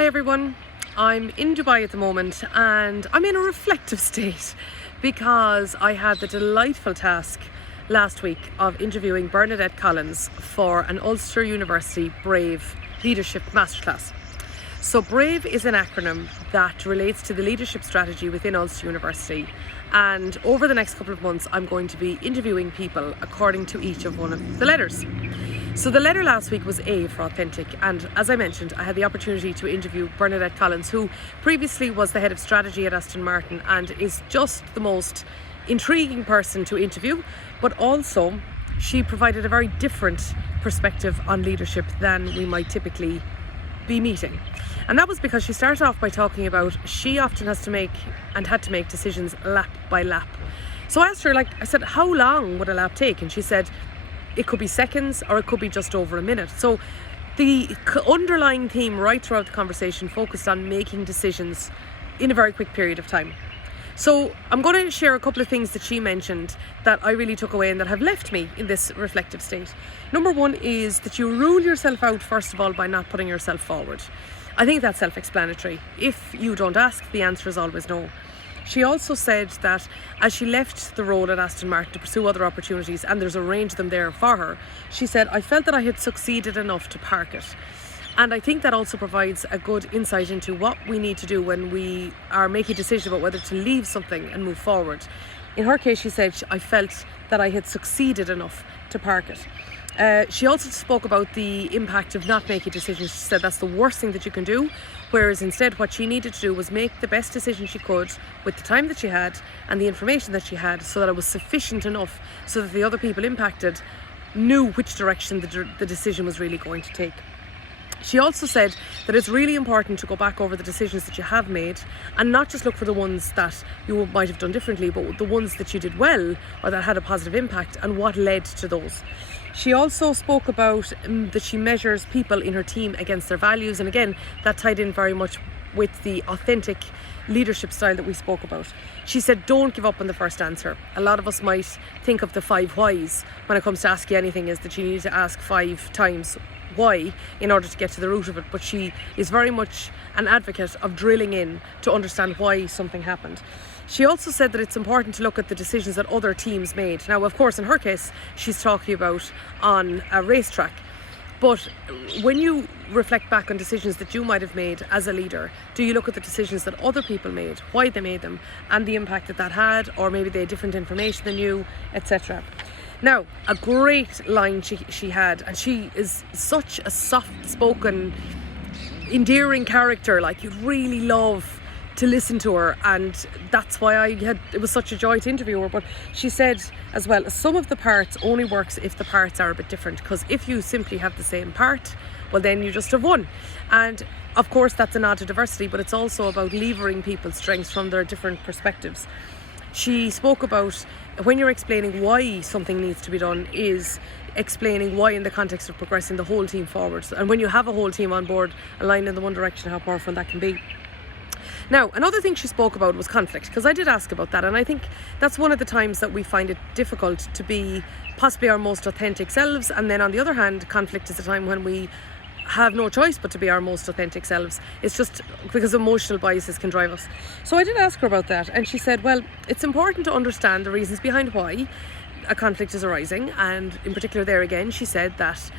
Hi everyone, I'm in Dubai at the moment and I'm in a reflective state because I had the delightful task last week of interviewing Bernadette Collins for an Ulster University Brave Leadership Masterclass. So Brave is an acronym that relates to the leadership strategy within Ulster University, and over the next couple of months I'm going to be interviewing people according to each of one of the letters. So the letter last week was A for authentic, and as I mentioned, I had the opportunity to interview Bernadette Collins, who previously was the head of strategy at Aston Martin and is just the most intriguing person to interview, but also she provided a very different perspective on leadership than we might typically be meeting. And that was because she started off by talking about she often has to make and had to make decisions lap by lap. So I asked her, I said, how long would a lap take? And she said, it could be seconds or it could be just over a minute. So the underlying theme right throughout the conversation focused on making decisions in a very quick period of time. So I'm going to share a couple of things that she mentioned that I really took away and that have left me in this reflective state. Number one is that you rule yourself out, first of all, by not putting yourself forward. I think that's self-explanatory. If you don't ask, the answer is always no. She also said that as she left the role at Aston Martin to pursue other opportunities, and there's a range of them there for her, she said, I felt that I had succeeded enough to park it. And I think that also provides a good insight into what we need to do when we are making a decision about whether to leave something and move forward. In her case, she said, I felt that I had succeeded enough to park it. She also spoke about the impact of not making decisions. She said that's the worst thing that you can do, whereas instead what she needed to do was make the best decision she could with the time that she had and the information that she had, so that it was sufficient enough so that the other people impacted knew which direction the decision was really going to take. She also said that it's really important to go back over the decisions that you have made and not just look for the ones that you might have done differently, but the ones that you did well or that had a positive impact and what led to those. She also spoke about that she measures people in her team against their values, and again that tied in very much with the authentic leadership style that we spoke about. She said, don't give up on the first answer. A lot of us might think of the 5 whys when it comes to asking anything, is that you need to ask 5 times why in order to get to the root of it, but she is very much an advocate of drilling in to understand why something happened. She also said that it's important to look at the decisions that other teams made. Now, of course, in her case, she's talking about on a racetrack. But when you reflect back on decisions that you might have made as a leader, do you look at the decisions that other people made, why they made them, and the impact that that had, or maybe they had different information than you, etc. Now, a great line she had, and she is such a soft-spoken, endearing character, you'd really love to listen to her, and that's why it was such a joy to interview her. But she said as well, some of the parts only works if the parts are a bit different, because if you simply have the same part, well then you just have one. And of course that's a nod to diversity, but it's also about levering people's strengths from their different perspectives. She spoke about when you're explaining why something needs to be done, is explaining why in the context of progressing the whole team forwards, and when you have a whole team on board aligned in the one direction, how powerful that can be. Now, another thing she spoke about was conflict, because I did ask about that, and I think that's one of the times that we find it difficult to be possibly our most authentic selves, and then on the other hand, conflict is a time when we have no choice but to be our most authentic selves. It's just because emotional biases can drive us. So I did ask her about that, and she said, well, it's important to understand the reasons behind why a conflict is arising, and in particular there again, she said that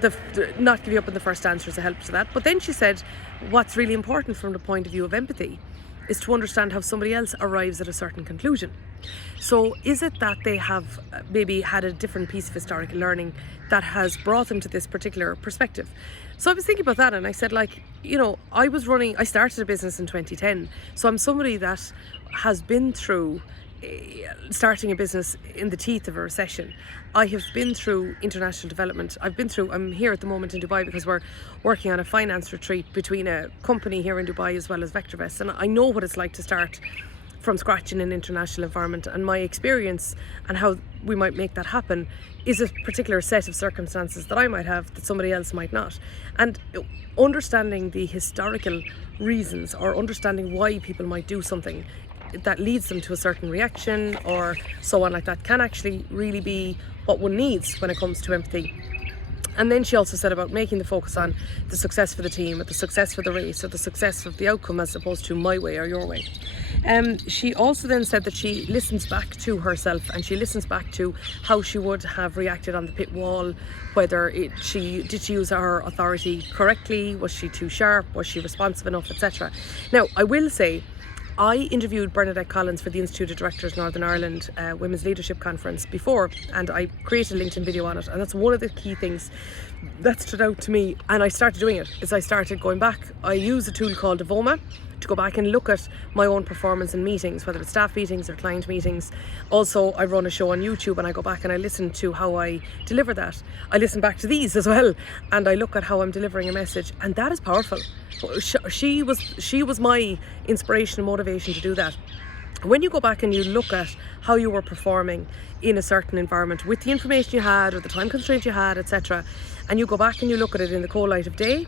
the not giving up on the first answer is a help to that. But then she said what's really important from the point of view of empathy is to understand how somebody else arrives at a certain conclusion. So is it that they have maybe had a different piece of historical learning that has brought them to this particular perspective? So I was thinking about that, and I said, I started a business in 2010, so I'm somebody that has been through starting a business in the teeth of a recession. I have been through international development. I'm here at the moment in Dubai because we're working on a finance retreat between a company here in Dubai as well as VectorVest, and I know what it's like to start from scratch in an international environment, and my experience and how we might make that happen is a particular set of circumstances that I might have that somebody else might not. And understanding the historical reasons, or understanding why people might do something that leads them to a certain reaction or so on like that, can actually really be what one needs when it comes to empathy. And then she also said about making the focus on the success for the team, or the success for the race, or the success of the outcome as opposed to my way or your way. She also then said that she listens back to herself, and she listens back to how she would have reacted on the pit wall, whether did she use her authority correctly, was she too sharp, was she responsive enough, etc. Now, I will say, I interviewed Bernadette Collins for the Institute of Directors Northern Ireland Women's Leadership Conference before, and I created a LinkedIn video on it, and that's one of the key things that stood out to me. And I started doing it, is I started going back. I use a tool called Avoma to go back and look at my own performance in meetings, whether it's staff meetings or client meetings. Also, I run a show on YouTube, and I go back and I listen to how I deliver that. I listen back to these as well, and I look at how I'm delivering a message, and that is powerful. She was my inspiration and motivation to do that. When you go back and you look at how you were performing in a certain environment with the information you had or the time constraint you had, etc., and you go back and you look at it in the cold light of day,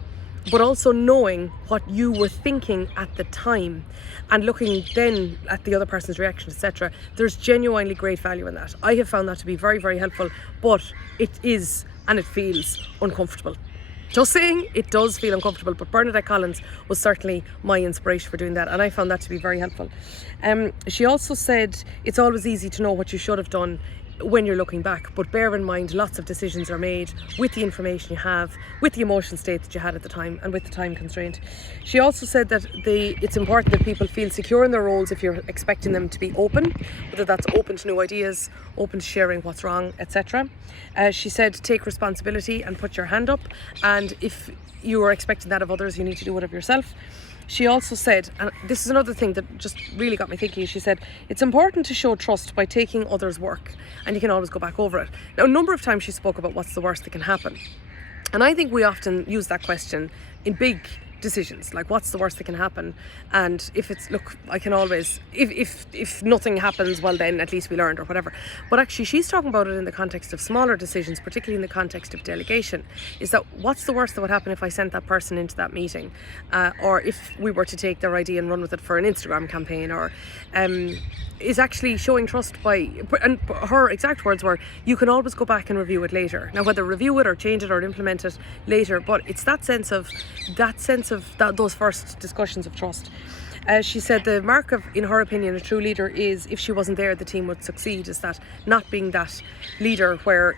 but also knowing what you were thinking at the time and looking then at the other person's reaction, etc., there's genuinely great value in that. I have found that to be very, very helpful, but it is, and it feels uncomfortable. Just saying, it does feel uncomfortable, but Bernadette Collins was certainly my inspiration for doing that, and I found that to be very helpful. She also said it's always easy to know what you should have done when you're looking back, but bear in mind lots of decisions are made with the information you have, with the emotional state that you had at the time, and with the time constraint. She also said that it's important that people feel secure in their roles if you're expecting them to be open, whether that's open to new ideas, open to sharing what's wrong, etc. She said take responsibility and put your hand up, and if you are expecting that of others, you need to do it of yourself. She also said, and this is another thing that just really got me thinking, she said, it's important to show trust by taking others' work, and you can always go back over it. Now, a number of times she spoke about what's the worst that can happen. And I think we often use that question in big decisions, like what's the worst that can happen, and if it's, look, I can always, if nothing happens, well then at least we learned or whatever. But actually she's talking about it in the context of smaller decisions, particularly in the context of delegation, is that what's the worst that would happen if I sent that person into that meeting, or if we were to take their idea and run with it for an Instagram campaign, or is actually showing trust by, and her exact words were, you can always go back and review it later. Now, whether review it or change it or implement it later, but it's that sense of those first discussions of trust. She said the mark of, in her opinion, a true leader is if she wasn't there, the team would succeed. Is that not being that leader where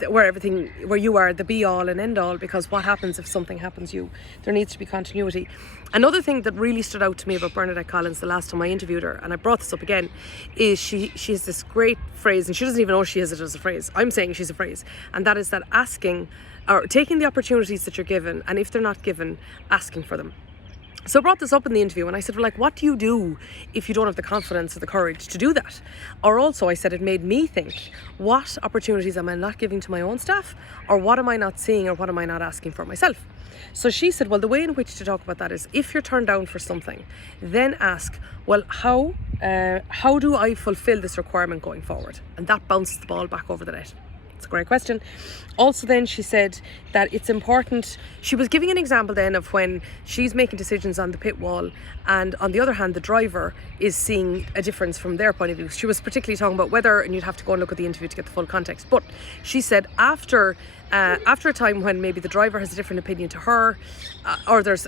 you are the be all and end all, because what happens if something happens to you? There needs to be continuity. Another thing that really stood out to me about Bernadette Collins the last time I interviewed her, and I brought this up again, is she has this great phrase, and she doesn't even know she has it as a phrase. I'm saying she's a phrase, and that is that asking, or taking the opportunities that you're given, and if they're not given, asking for them. So I brought this up in the interview, and I said, well, like, what do you do if you don't have the confidence or the courage to do that? Or also, I said, it made me think, what opportunities am I not giving to my own staff? Or what am I not seeing, or what am I not asking for myself? So she said, well, the way in which to talk about that is, if you're turned down for something, then ask, well, how do I fulfill this requirement going forward? And that bounces the ball back over the net. It's a great question. Also then she said that it's important, she was giving an example then of when she's making decisions on the pit wall, and on the other hand the driver is seeing a difference from their point of view. She was particularly talking about weather, and you'd have to go and look at the interview to get the full context. But she said after a time when maybe the driver has a different opinion to her, or there's,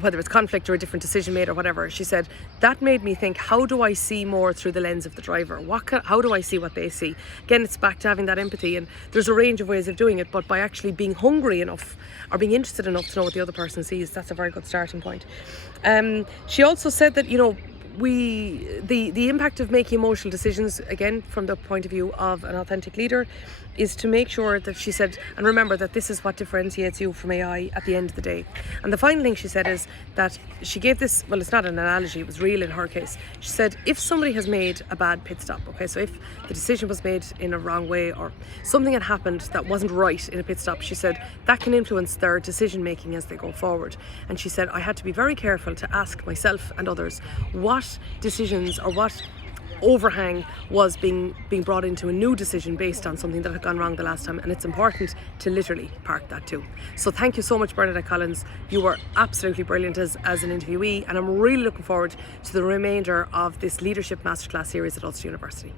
whether it's conflict or a different decision made or whatever, she said that made me think, how do I see more through the lens of the driver? How do I see what they see? Again, it's back to having that empathy, and there's a range of ways of doing it, but by actually being hungry enough or being interested enough to know what the other person sees, that's a very good starting point. She also said that, you know, the impact of making emotional decisions, again from the point of view of an authentic leader, is to make sure that, she said, and remember that this is what differentiates you from AI at the end of the day. And the final thing she said is that she gave this, well, it's not an analogy, it was real in her case. She said, if somebody has made a bad pit stop, okay, so if the decision was made in a wrong way, or something had happened that wasn't right in a pit stop, she said that can influence their decision making as they go forward. And she said, I had to be very careful to ask myself and others what decisions or what overhang was being brought into a new decision based on something that had gone wrong the last time, and it's important to literally park that too. So thank you so much, Bernadette Collins. You were absolutely brilliant as an interviewee, and I'm really looking forward to the remainder of this Leadership Masterclass series at Ulster University.